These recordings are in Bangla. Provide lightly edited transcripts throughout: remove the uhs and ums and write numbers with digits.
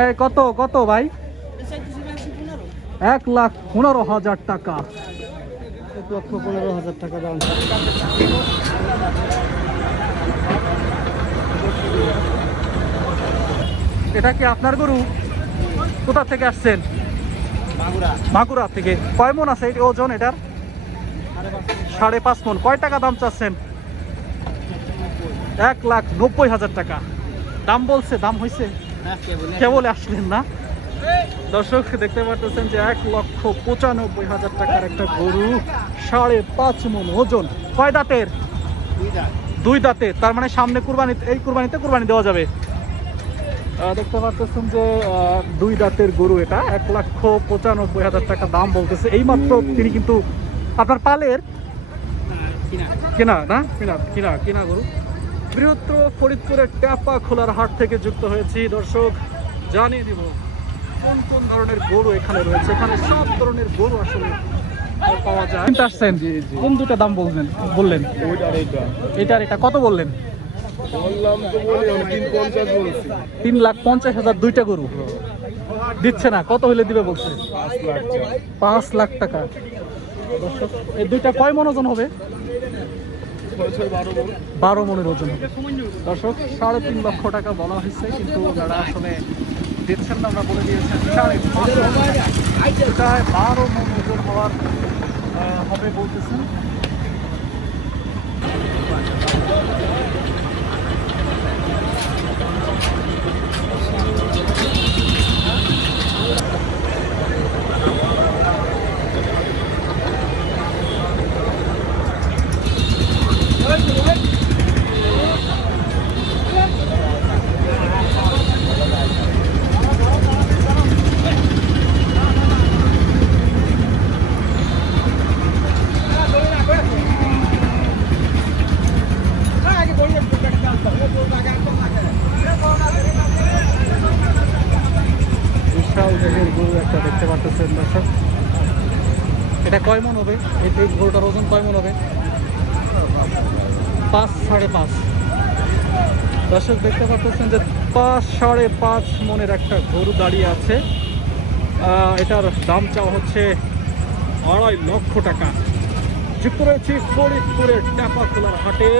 এই কত কত ভাই? 1,15,000 টাকা। 1,15,000 টাকা দাম। এটা কি আপনার গরু? কোথা থেকে আসছেন? মাগুরা থেকে। কয় মন আছে ওজন এটার? 5.5 মন। কয় টাকা দাম চাচ্ছেন? 1,90,000 টাকা দাম বলছে। দাম হয়েছে? কেবল আসলেন না? দর্শক দেখতে পাচ্ছেন যে 1,95,000 টাকার একটা গরু, 5.5 মন ওজন। কয় দাঁতের? 2 দাঁতের। তার মানে সামনে কুরবানি, এই কুরবানিতে কুরবানি দেওয়া যাবে। দেখতে পাচ্ছেন যে 2 দাঁতের গরু, এটা 1,95,000 টাকা দাম বলতেছে। এইমাত্র তিনি কিন্তু আপনার পালের কেনা না? কিনা গরু। বৃহত্তর ফরিদপুরের ট্যাপা খোলার হাট থেকে যুক্ত হয়েছি। দর্শক জানিয়ে দিব কোন কোন ধরনের গরু এখানে রয়েছে। এখানে সব ধরনের গরু আসলে পাওয়া যায়। কিনতে আসছেন? কোন দুটা দাম বললেন? এটার এটা কত বললেন? 3,50,000 দুইটা গরু দিচ্ছে না। কত হইলে দিবে বলছে? 5 লাখ টাকা। দর্শক এই দুইটা কয় মন ওজন হবে? 12 মনের ওজন হবে। দর্শক 3.5 লক্ষ টাকা বলা হয়েছে, কিন্তু যারা আসলে দিচ্ছেন না আমরা বলে দিয়েছেন 12 মন ওজন হওয়ার হবে বলতেছেন। বিশাল দেহের গরু একটা দেখতে পাচ্ছেন দর্শক। এটা কয় মন হবে? এই গরুটার ওজন কয় মন হবে? 5, 5.5। দর্শক দেখতে পাচ্ছেন যে 5, 5.5 মনের একটা গরু দাঁড়িয়ে আছে। এটার দাম চাওয়া হচ্ছে 2.5 লক্ষ টাকা। যুক্ত রয়েছে ফরিদপুরের ট্যাপা খোলার হাটে।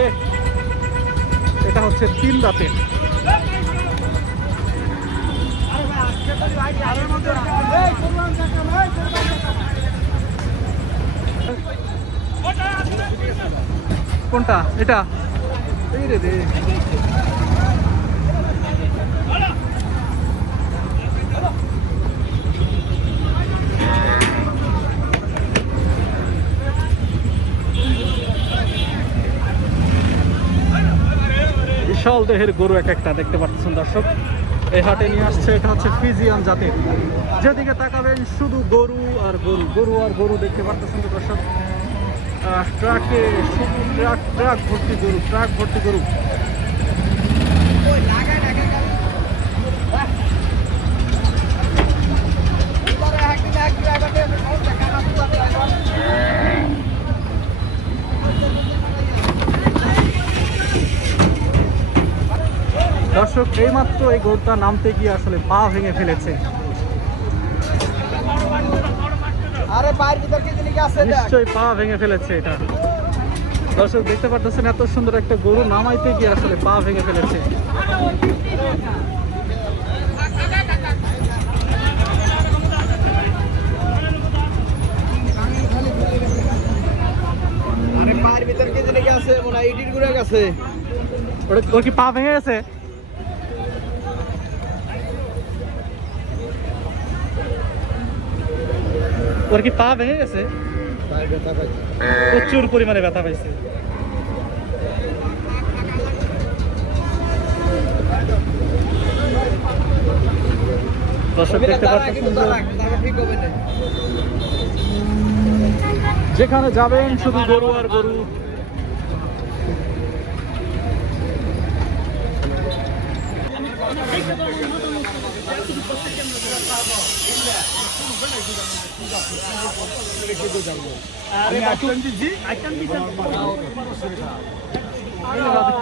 এটা হচ্ছে 3 দাঁতের। কোনটা এটা? এই রে রে। বিশাল দেহের গরু এক একটা দেখতে পাচ্ছেন দর্শক। এই হাটে নিয়ে আসছে। এটা হচ্ছে ফ্রিজিয়ান জাতের। যেদিকে তাকাবেন শুধু গরু আর গরু, গরু আর গরু দেখতে পাচ্ছেন দর্শক। ট্রাকে শুধু ট্রাক ভর্তি গরু, ট্রাক ভর্তি গরু। দর্শক এইমাত্র এই গরুটা নামতে গিয়ে আসলে পা ভেঙে ফেলেছে। নিশ্চয়ই পা ভেঙে ফেলেছে এটা। দর্শক দেখতে পাচ্ছেন এত সুন্দর একটা গরু নামাইতে গিয়ে আসলে পা ভেঙে ফেলেছে। ওর কি পা ভেঙে গেছে? ওর কি পা ভেঙে গেছে? প্রচুর পরিমাণে ব্যথা পাইছে। দর্শক দেখতে পাচ্ছেন যেখানে যাবেন শুধু গরু আর গরু।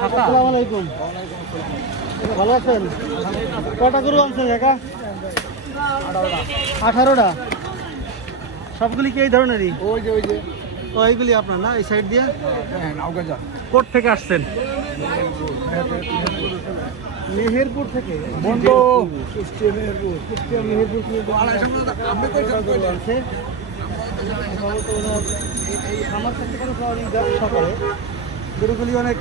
আসসালামু আলাইকুম। ভালো আছেন? কটা গরু আনছেন কাকা? 18টা। সবগুলি কি এই ধরনেরই? ওই যে ও এইগুলি আপনার না, এই সাইড দিয়ে? হ্যাঁ নাওগাজা কোথ থেকে আসছেন? মেহেরপুর থেকে। বন্ধু কুষ্টিয়া মেহেরপুর কুষ্টিয়া মেহেরপুর থেকে গরু আনছে। আমার কাছে কোনো শহরেই ব্যবসা করে গরুগুলি অনেক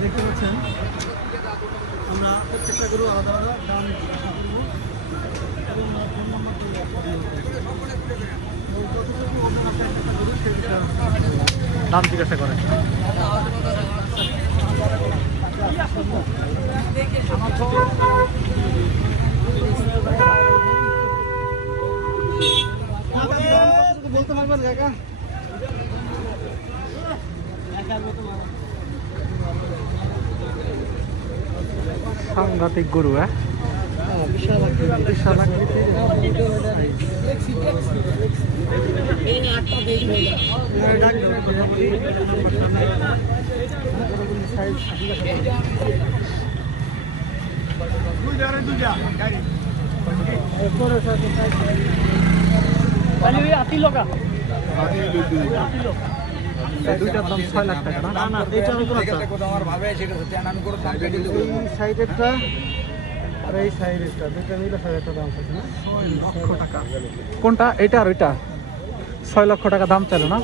দেখতে পাচ্ছেন। আমরা প্রত্যেকটা গরু আলাদা আলাদা দাম করবো এবং ফোন নাম্বার দিয়ে যতটুকু অন্য রাস্তায় একটা গরু সে দাম জিজ্ঞাসা করেন। বলতে পারবেন কাকা? সাংঘাতিক গরু, হ্যাঁ বিশাল বিশাল আকৃতি। দুইটার দাম 6 লাখ টাকা না? না না, এইটা আমি এই সাইডেরটা আর এই সাইডেরটা দুইটা মিলে 6,000 দাম আছে না? 6 লক্ষ টাকা। কোনটা? এটা আর ওইটা? 6 লক্ষ টাকা দাম চাইলো না?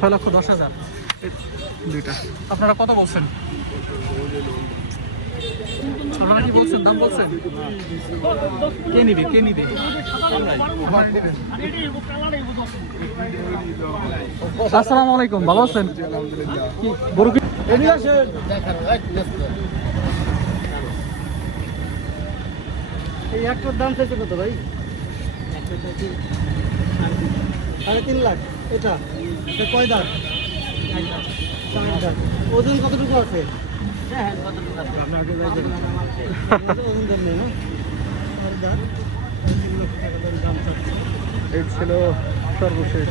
6,10,000 দুইটা। আপনারা কত বলছেন? আপনারা কি বলছেন? দাম বলছেন? কে নিবে? কে নিবে? আসসালামু আলাইকুম, ভালো আছেন? কি গরু কি এই একটার দাম চাইছে কত ভাই? 3.5 লাখ। এটা এটা কয় দাঁত? 4 দাঁত। ওজন কতটুকু আছে? ওজন দেন নেই না? 4 দাঁত, 3 লক্ষ টাকা দাম চাচ্ছে। এই ছিল সর্বশেষ।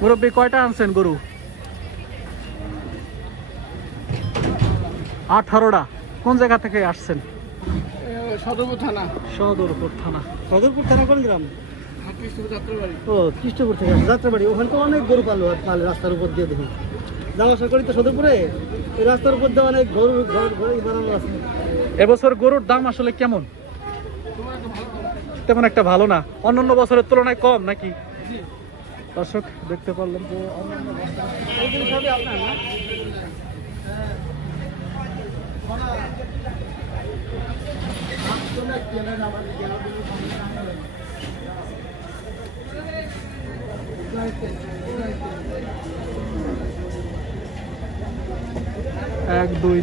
মুরব্বী কয়টা আনছেন গরু? 18টা। কোন জায়গা থেকে আসছেন? সদরপুর থানা সদরপুর থানা। সদরপুর থানা কোন গ্রাম? কৃষ্ণপুর যাত্রাবাড়ি ও কৃষ্ণপুর থেকে আসছে, যাত্রাবাড়ি। ওখানে তো অনেক গরু পালে রাস্তার উপর দিয়ে দেখি। যাওয়া আসা করি তো সদরপুরে, এই রাস্তার উপর দিয়ে অনেক গরু বানানো আছে। এবছর গরুর দাম আসলে কেমন? তেমন একটা ভালো না, অন্যান্য বছরের তুলনায় কম নাকি? দর্শক দেখতে পারলাম যে অন্যান্য এইগুলো সবই আপনার না? এক দুই